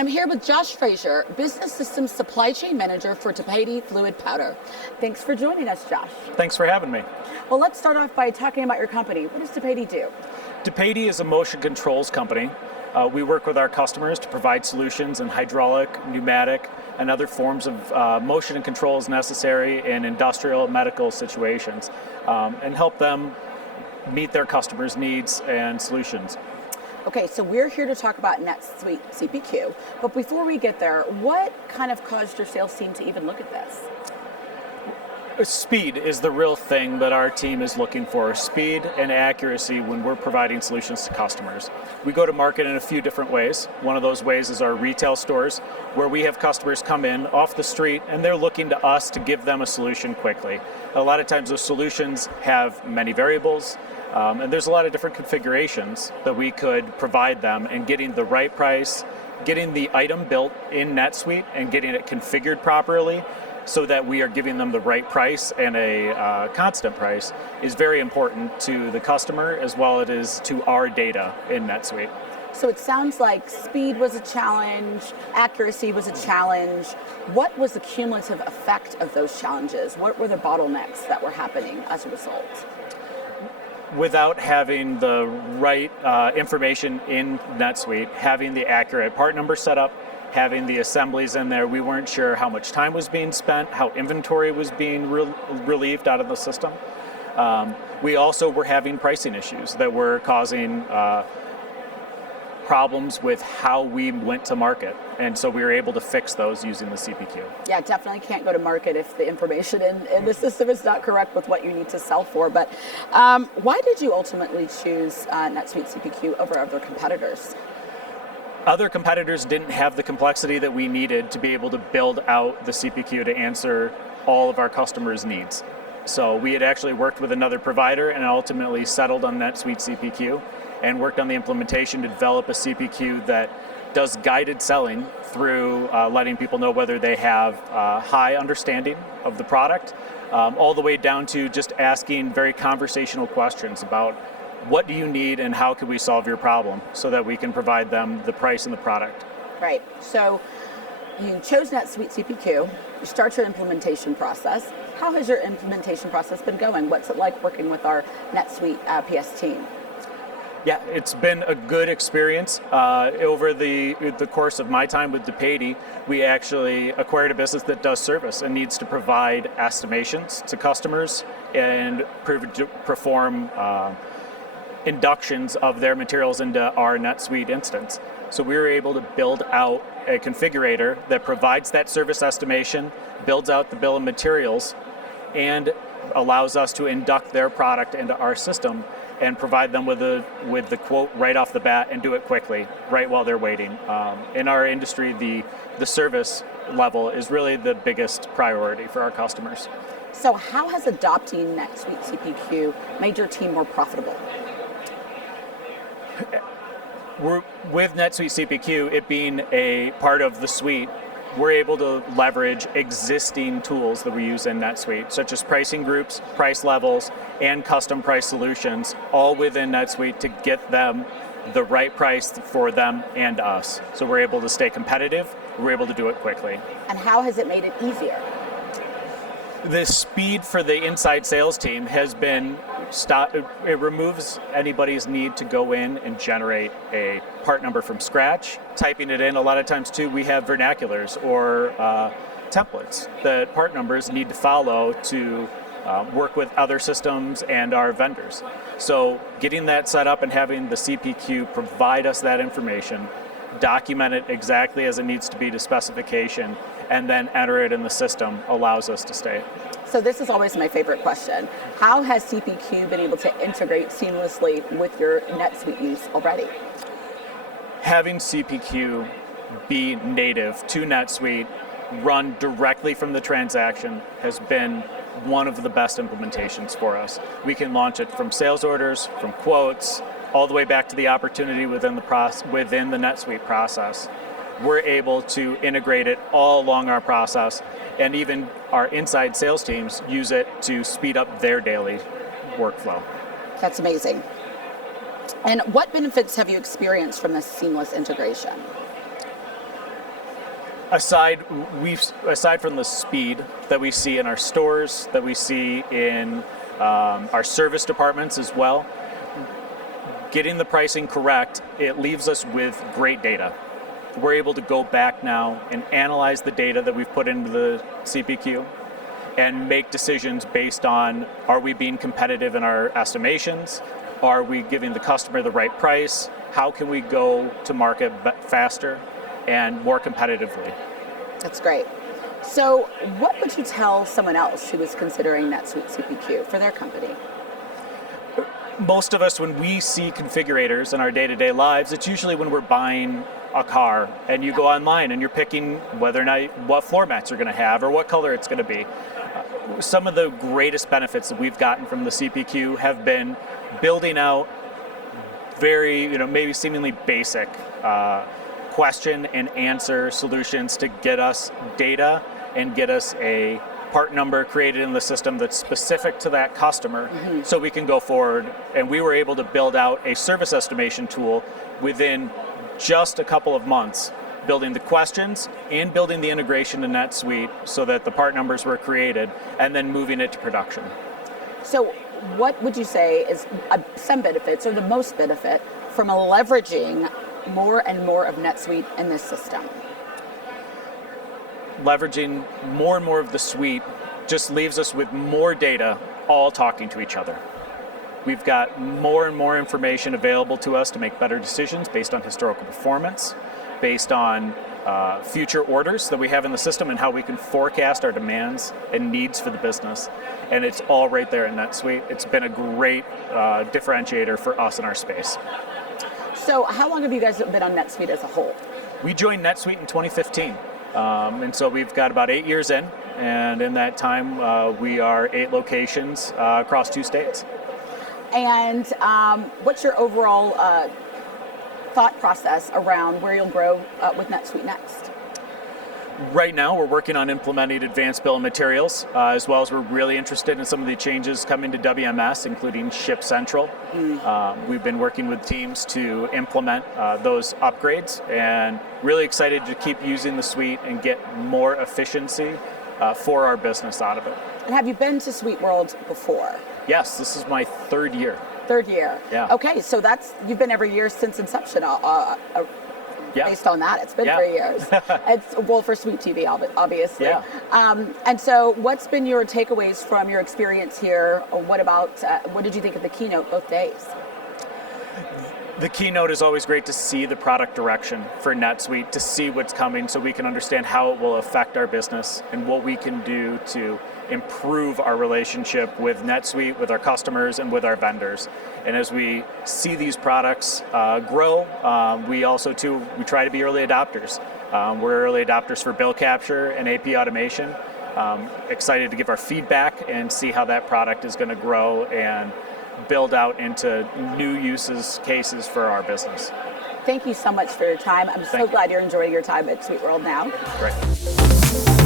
I'm here with Josh Frazier, Business Systems Supply Chain Manager for Depatie Fluid Powder. Thanks for joining us, Josh. Thanks for having me. Well, let's start off by talking about your company. What does Depatie do? Depatie is a motion controls company. We work with our customers to provide solutions in hydraulic, pneumatic, and other forms of motion and controls necessary in industrial, medical situations, and help them meet their customers' needs and solutions. Okay, so we're here to talk about NetSuite CPQ, but before we get there, what kind of caused your sales team to even look at this? Speed is the real thing that our team is looking for. Speed and accuracy when we're providing solutions to customers. We go to market in a few different ways. One of those ways is our retail stores, where we have customers come in off the street and they're looking to us to give them a solution quickly. A lot of times those solutions have many variables, and there's a lot of different configurations that we could provide them, and getting the right price, getting the item built in NetSuite and getting it configured properly so that we are giving them the right price and a constant price is very important to the customer as well as it is to our data in NetSuite. So it sounds like speed was a challenge, accuracy was a challenge. What was the cumulative effect of those challenges? What were the bottlenecks that were happening as a result? Without having the right information in NetSuite, having the accurate part number set up, having the assemblies in there, we weren't sure how much time was being spent, how inventory was being relieved out of the system. We also were having pricing issues that were causing problems with how we went to market, and so we were able to fix those using the CPQ. Yeah, definitely can't go to market if the information in the system is not correct with what you need to sell for. But why did you ultimately choose NetSuite CPQ over other competitors? Other competitors didn't have the complexity that we needed to be able to build out the CPQ to answer all of our customers' needs. So we had actually worked with another provider and ultimately settled on NetSuite CPQ and worked on the implementation to develop a CPQ that does guided selling through letting people know whether they have high understanding of the product, all the way down to just asking very conversational questions about what do you need and how can we solve your problem so that we can provide them the price and the product. Right, so you chose NetSuite CPQ, you start your implementation process. How has your implementation process been going? What's it like working with our NetSuite PS team? Yeah, it's been a good experience. Over the course of my time with Depatie, we actually acquired a business that does service and needs to provide estimations to customers and perform inductions of their materials into our NetSuite instance. So we were able to build out a configurator that provides that service estimation, builds out the bill of materials, and allows us to induct their product into our system and provide them with the quote right off the bat and do it quickly, right while they're waiting. In our industry, the service level is really the biggest priority for our customers. So how has adopting NetSuite CPQ made your team more profitable? With NetSuite CPQ, it being a part of the suite, we're able to leverage existing tools that we use in NetSuite, such as pricing groups, price levels, and custom price solutions, all within NetSuite to get them the right price for them and us. So we're able to stay competitive, we're able to do it quickly. And how has it made it easier? The speed for the inside sales team has been it removes anybody's need to go in and generate a part number from scratch, typing it in. A lot of times too, we have vernaculars or templates that part numbers need to follow to work with other systems and our vendors. So getting that set up and having the CPQ provide us that information, document it exactly as it needs to be to specification, and then enter it in the system allows us to stay. So this is always my favorite question. How has CPQ been able to integrate seamlessly with your NetSuite use already? Having CPQ be native to NetSuite, run directly from the transaction, has been one of the best implementations for us. We can launch it from sales orders, from quotes, all the way back to the opportunity within the NetSuite process. We're able to integrate it all along our process, and even our inside sales teams use it to speed up their daily workflow. That's amazing. And what benefits have you experienced from this seamless integration? Aside from the speed that we see in our stores, that we see in our service departments as well, getting the pricing correct, it leaves us with great data. We're able to go back now and analyze the data that we've put into the CPQ and make decisions based on, are we being competitive in our estimations? Are we giving the customer the right price? How can we go to market faster and more competitively? That's great. So what would you tell someone else who is considering NetSuite CPQ for their company? Most of us, when we see configurators in our day-to-day lives, it's usually when we're buying a car and you go online and you're picking whether or not what floor mats you're going to have or what color it's going to be. Some of the greatest benefits that we've gotten from the CPQ have been building out very, maybe seemingly basic question and answer solutions to get us data and get us a part number created in the system that's specific to that customer, so we can go forward. And we were able to build out a service estimation tool within just a couple of months, building the questions and building the integration to NetSuite so that the part numbers were created, and then moving it to production. So what would you say is some benefits or the most benefit from leveraging more and more of NetSuite in this system? Leveraging more and more of the suite just leaves us with more data all talking to each other. We've got more and more information available to us to make better decisions based on historical performance, based on future orders that we have in the system and how we can forecast our demands and needs for the business. And it's all right there in NetSuite. It's been a great differentiator for us in our space. So how long have you guys been on NetSuite as a whole? We joined NetSuite in 2015. And so we've got about 8 years in. And in that time, we are 8 locations across 2 states. And what's your overall thought process around where you'll grow with NetSuite next? Right now, we're working on implementing advanced bill of materials, as well as we're really interested in some of the changes coming to WMS, including Ship Central. We've been working with teams to implement those upgrades, and really excited to keep using the suite and get more efficiency for our business out of it. And have you been to SuiteWorld before? Yes, this is my 3rd year. 3rd year. Yeah. Okay, so you've been every year since inception. Yeah. Based on that, it's been 3 years. It's for Suite TV, obviously. Yeah. And so, what's been your takeaways from your experience here? What did you think of the keynote both days? The keynote is always great to see the product direction for NetSuite, to see what's coming so we can understand how it will affect our business and what we can do to improve our relationship with NetSuite, with our customers, and with our vendors. And as we see these products grow, we also, we try to be early adopters. We're early adopters for bill capture and AP automation. Excited to give our feedback and see how that product is going to grow and build out into new cases for our business. Thank you so much for your time. I'm so glad you're enjoying your time at SuiteWorld now. Great.